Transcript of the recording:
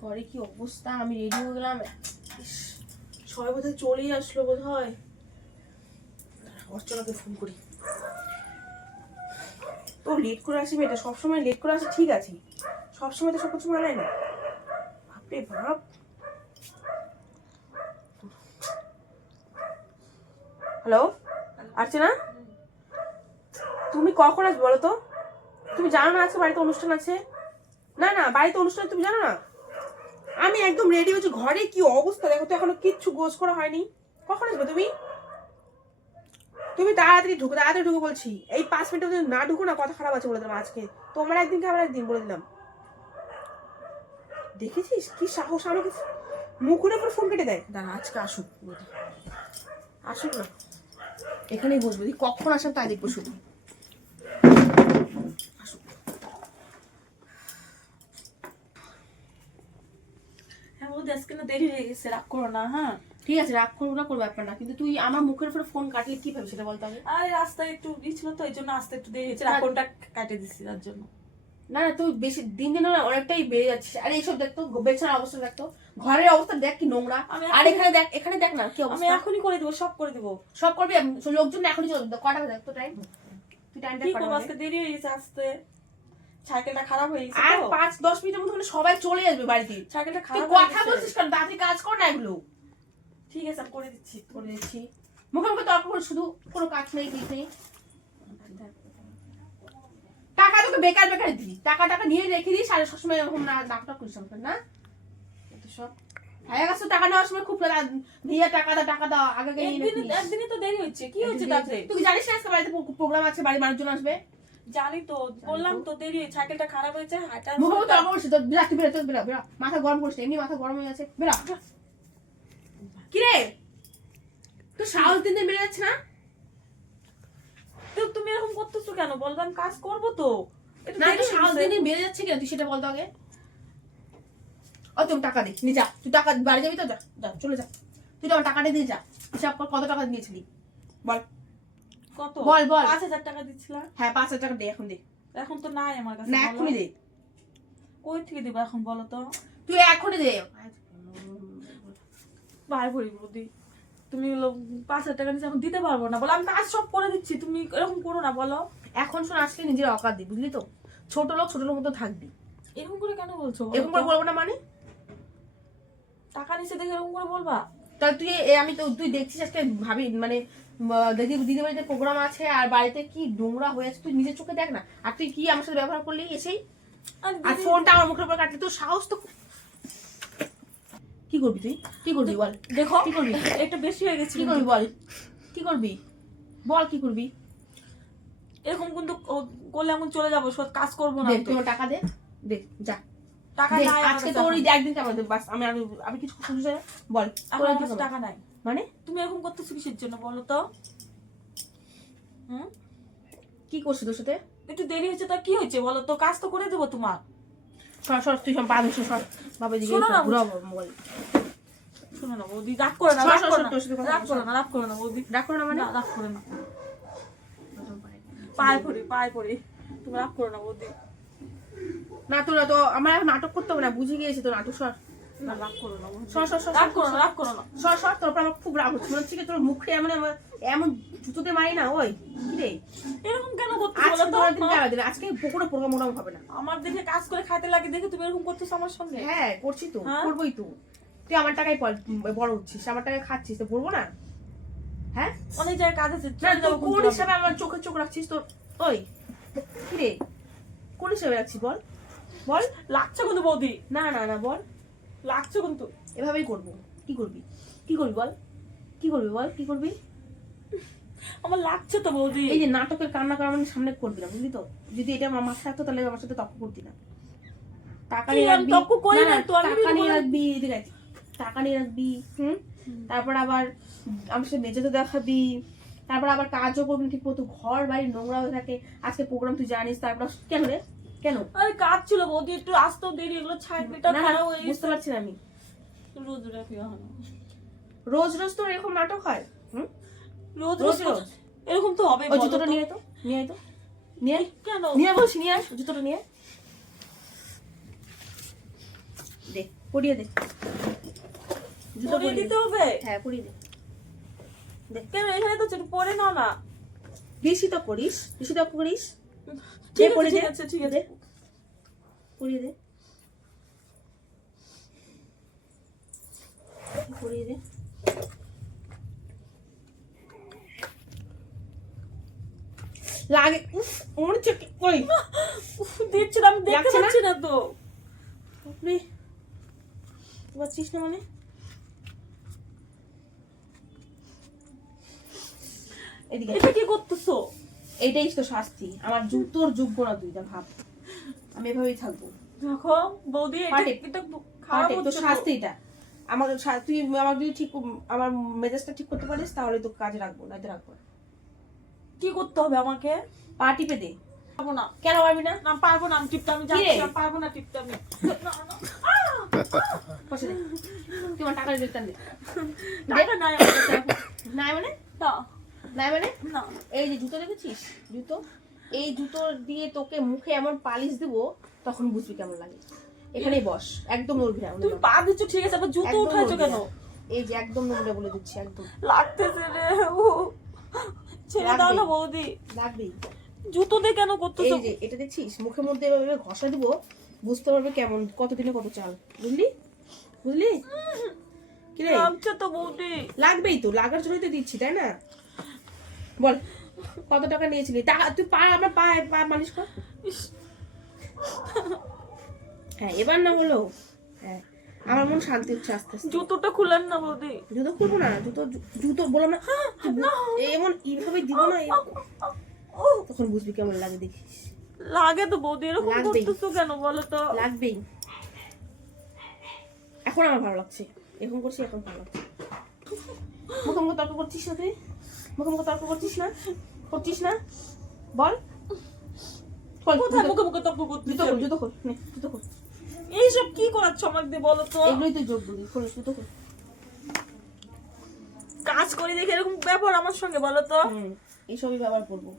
ঘরে কি অবস্থা, আমি রেডি হয়ে গেলাম, সবাই বোধহয় চলেই আসলো বোধ হয়। অর্চনাকে ফোন করি। তো লেট করে আসি মেয়েটা, সবসময় লেট করে আসে ঠিক আছে, সবসময় তো সব কিছু মানায় না। বাপরে বাপ। হ্যালো অর্চনা, তুমি কখন আসবে বলো তো? তুমি জানো না আজকে বাড়িতে অনুষ্ঠান আছে? না না, বাড়িতে অনুষ্ঠান তুমি জানো না? আমি একদম রেডি হয়েছি, ঘরে কি অবস্থা দেখো তো, এখনো কিচ্ছু গোছ করা হয়নি। কখন আসবে তুমি? তুমি তাড়াতাড়ি ঢুকে বলছি। এই 5 মিনিট যদি না ঢুকো না, কথা খারাপ আছে বলে দিলাম আজকে। তোমার একদিন কি আমার একদিন বলে দিলাম। দেখেছিস কি সাহস, আমাকে মুখের উপর ফোন কেটে দেয়। দাঁড়া আজকে আসুক, আসুক না, এখানেই বসবো, কখন আসেন তাই দেখবো শুধু। আসুক। হ্যাঁ বৌদি, আজকে না দেরি হয়ে গেছে, রাগ করো না। হ্যাঁ ঠিক আছে, রাগ করবো না, কোনো ব্যাপার না, কিন্তু তুই আমার মুখের উপরে ফোন কাটলে কি ভাবি সেটা বলতে হবে। আরে রাস্তায় একটু ছিল তো, এই জন্য আসতে একটু দেরি হয়েছে, রাগটা কাটে দিচ্ছি তার জন্য। না না, তুই বেশি দিন দিন অনেকটাই বেড়ে যাচ্ছিস। আরে এইসব দেখতো, বেচার অবস্থা দেখতো, ঘরের অবস্থা দেখ কি নোংরা। আর এখানে দেখ না কি আমি অবস্থা। এখনই করে দেবো, সব করে দেবো। সব করবি, লোকজন এখনই চলে কটা দেখ তো টাইম, তুই টাইমটা কি কটা করবো, আজকে দেরি হয়ে গেছে আসতে, সাইকেলটা খারাপ হয়ে গেছে। আর 5-10 মিনিটের মধ্যে সবাই চলে আসবে বাড়িতে। সাইকেলটা তুই খারাপ কথা বলছিস কেন? তাড়াতাড়ি কাজ কর না এগুলো। ঠিক আছে, আমি করে দিচ্ছি। মুখে মুখে তর্ক করে শুধু, কোনো কাজ নেই কিছু নেই। টাকা তোকে বেকার দিবি, টাকা নিয়ে রেখে দিস, আর সবসময় এরকম নাটক করিস না। সব হয়ে গেছে, টাকা নেওয়ার সময় খুব ভাইয়া টাকা দাও আগে একদিনই তো দেরি হচ্ছে, কি হচ্ছে তাতে? তুই জানিস না আজকে বাড়িতে প্রোগ্রাম আছে, বাড়ির মানুষজন আসবে। জানি তো, বললাম তো দেরি হয়েছে, সাইকেলটা খারাপ হয়েছে। মুখে মুখে তর্ক করছিস, বেরা, মাথা গরম করিস, এমনি মাথা গরম হয়ে আছে, বেরা। কি রে, তোর সাহস দিন দিন বেড়ে যাচ্ছে না? তো তুমি এরকম করতেছো কেন? বললাম কাজ করবো তো, না তোর সাহস দিন দিন বেড়ে যাচ্ছে কেন, তুই সেটা বলতো আগে। তুমি টাকা দে, নি যা, তুই টাকা বাড়ি যাবি তো, যা যা চলে যা, তুই তো আমার টাকাটা দিয়ে যা। হিসাব কর কত টাকা দিয়েছিলি বল। কত? বল 5,000 টাকা দিচ্ছিলাম। হ্যাঁ 5,000 টাকা দে, এখন দে। এখন তো নাই আমার কাছে। না এখনই দে। কই থেকে দিব এখন বলো তো? তুই এখনই দে। ভাই বলি বৌদি, তুমি 5,000 টাকা নিচে এখন দিতে পারবো না, বলো আমি কাজ সব করে দিচ্ছি, তুমি এরকম করো না বলো। এখন শোন, আসলে নিজের অকাত দি, বুঝলি তো? ছোট লোক মতো থাকবি। এরকম করে কেন বলছো? এরকম করে বলবো না মানে? টাকা নিচে দেখে এরকম করে বলবা? তাহলে আমি তো, তুই দেখছিস আজকে ভাবি মানে দিদি বাড়িতে প্রোগ্রাম আছে, আর বাড়িতে কি নোংরা হয়ে আছে তুই নিজের চোখে দেখ না। আর তুই কি আমার সাথে ব্যবহার করলি এসেই, আর ফোনটা আমার মুখের উপর কাটলি, তোর সাহস তো। কি করবি তুই, কি করবি বল? দেখো কি করবি, এটা বেশি হয়ে গেছে। কি করবি বল, কি করবি বল, কি করবি? এরকম কিন্তু করলে আমি চলে যাবো, কাজ করবো না। তুই টাকা দে, দে যা টাকা নাই আজকে তোর একদিন কেমন বাস, আমি কিছু খুঁজে বল। আমার কাছে টাকা নাই মানে তুমি এরকম করতেছো কিসের জন্য বলো তো? কি করছিস তোর সাথে? একটু দেরি হয়েছে তা কি হয়েছে বলো তো, কাজ তো করে দেবো তোমার। সর তুই সব বাদ সর বাবা দিকে ঘুরাও মোবাইল। শোনো না বৌদি, রাগ করে না, রাগ করো না বৌদি, রাগ করো না মানে? রাগ করো না, পায়ে পড়ি, তুমি রাগ করো না বৌদি। না তোরা তো আমার নাটক করতে হবে না, বুঝে গিয়েছি তো নাটক। সর না, রাগ করো না, রাগ করো না। সর তোর আমার খুব রাগ হচ্ছে, মনে হচ্ছে কি তোর মুখে এমন জুতোতে মারি না। ওই কি রে, এরকম কেন করছো আজকে বলো তো? আজকে কোনো প্রোগ্রাম হবে না। আমার দেখে কাজ করে খাইতে লাগে দেখে তুমি এরকম করতেছো আমার সঙ্গে? হ্যাঁ করছি তো, করবোই তো। তুই আমার টাকায় বড় হচ্ছিস, আমার টাকায় খাচ্ছিস, তো বলবো না? হ্যাঁ অনেক জায়গায় কাজ আছে, কোন হিসাবে আমার চোখ রাখছিস তোর? ওই কি রে, কোন হিসাবে রাখছিস বল বল? লাগছে কিন্তু বৌদি, না না না বল, লাগছে কিন্তু। এভাবেই করবো। কি করবি বল, কি করবি বল, কি করবি? আমার লাগছে তো বৌদি। এই যে নাটকের কান্না করা মানে সামনে করবি না, বুঝলি তো? যদি এটা আমার মাথায় থাকতো তাহলে আমার সাথে তর্ক করতি না। টাকা নিয়ে রাখবি, টাকা নিয়ে রাখবি, তারপর আবার আমার সাথে মেঝেতে দেখাবি, তারপর আবার কাজও করবি ঠিক মতো, ঘর বাড়ি নোংরা হয়ে থাকে। আজকে প্রোগ্রাম তুই জানিস, তারপর কেন রে, কেন? আরে কাজ ছিল বৌদি, একটু আসতেও দেরি, এগুলো ছাইটা খারাপ হয়ে বুঝতে পারছি না আমি। রোজ রোজ তো এরকম নাটক হয়? রোজ এরকম তো হবে। জুতোটা নিয়ে কেন নিয়ে বলছি, নিয়ে আস জুতোটা নিয়ে। দে পরিয়ে দে, জুতো পরিয়ে পরিয়ে দিতে দে। হবে? হ্যাঁ পরিয়ে দে। কেন এখানে তো একটু পরে নাও না। বেশি তো করিস, বেশি তো করিস। ঠিক আছে, পরে ঠিক দে। আছে, ঠিক আছে। দে। পরিয়ে দে, পরিয়ে দে। লাগে উফ মনে হচ্ছে ওই উফ, দিচ্ছি না, আমি দেখতে লাগছে না? পাচ্ছি না তো। উপরে পাচ্ছিস না মানে? এদিকে এটা কি করতেছো? এইটাই তো শাস্তি, আমার জুতোর যোগ্য না তুই, তা ভাব আমি এভাবেই থাকবো। দেখো বৌদি, এটা পাটে। এটা খারাপ তো হচ্ছে তো। শাস্তি এটা আমার তুই আমার যদি ঠিক আমার মেজাজটা ঠিক করতে পারিস তাহলে তো কাজে রাখবো, না রাখবো না। কি করতে হবে আমাকে? পা টিপে দে। পারবো না, কেন পারবি না? না পারবো না, আমি টিপতে, আমি কি যাচ্ছি রে? না, পারবো না টিপতে আমি। না, না। বসে দে, তুই আমার টাকা দিতে দে। টাকা নাই আমার কাছে এখন। নাই মানে? না, নাই মানে? না। এই যে জুতো দেখেছিস, জুতো, এই জুতো দিয়ে তোকে মুখে এমন পালিশ দেবো তখন বুঝবি কেমন লাগে। এখানেই বস, একদম নড়বি না। তুমি পা দিচ্ছ ঠিক আছে, আবার জুতো একদম উঠাইছো নড়বি কেন? না। এই যে একদম নড়বি বলে দিচ্ছি, একদম লাগতেছে রে। ও, ছেড়ে দাও না বৌদি, লাগবেই। জুতো দিয়ে কেন করতেছো? এই যে এটা দেখছিস, মুখের মধ্যে এভাবে ঘষা দিব, বুঝতে পারবে কেমন, কতদিনে কত চাল, বুঝলি? বুঝলি কি রে? লাগছে তো বৌদি। লাগবেই তো, লাগার জন্যই তো দিচ্ছি, তাই না? বল কত টাকা নিয়েছিলি? টাকা তুই পা আমার পা পা মালিশ কর। ইস, হ্যাঁ এবার না হলো, হ্যাঁ আমার মন শান্তি হচ্ছে আস্তে আস্তে। জুতোটা খুলেন না বৌদি। জুতো খুলবো না, জুতো জুতো বললাম না, এমন এইভাবে দিব না, ও, তখন বুঝবি কেমন লাগে, দেখিস। লাগে তো বৌদি, এরকম লাগবেই। করতেছো কেন বলো তো? লাগবেই। এখন আমার ভালো লাগছে, এখন করছি, এখন ভালো লাগছে। মুখে মুখে তর্ক করছিস না তুই? মুখে মুখে তর্ক করছিস না? করছিস না? বল। খোল, কোথায় জুতো- মুখে মুখে তর্ক করতেছো? জুতো খোল, জুতো খোল, নে, জুতো খোল। এইসব কি করাচ্ছ আমাকে দিয়ে বলো তো? এগুলোই তুই যোগ দিবি, খোল, জুতো খোল। কাজ করি দেখে এরকম ব্যাপার আমার সঙ্গে বলো তো? এইসবই ব্যবহার করবো।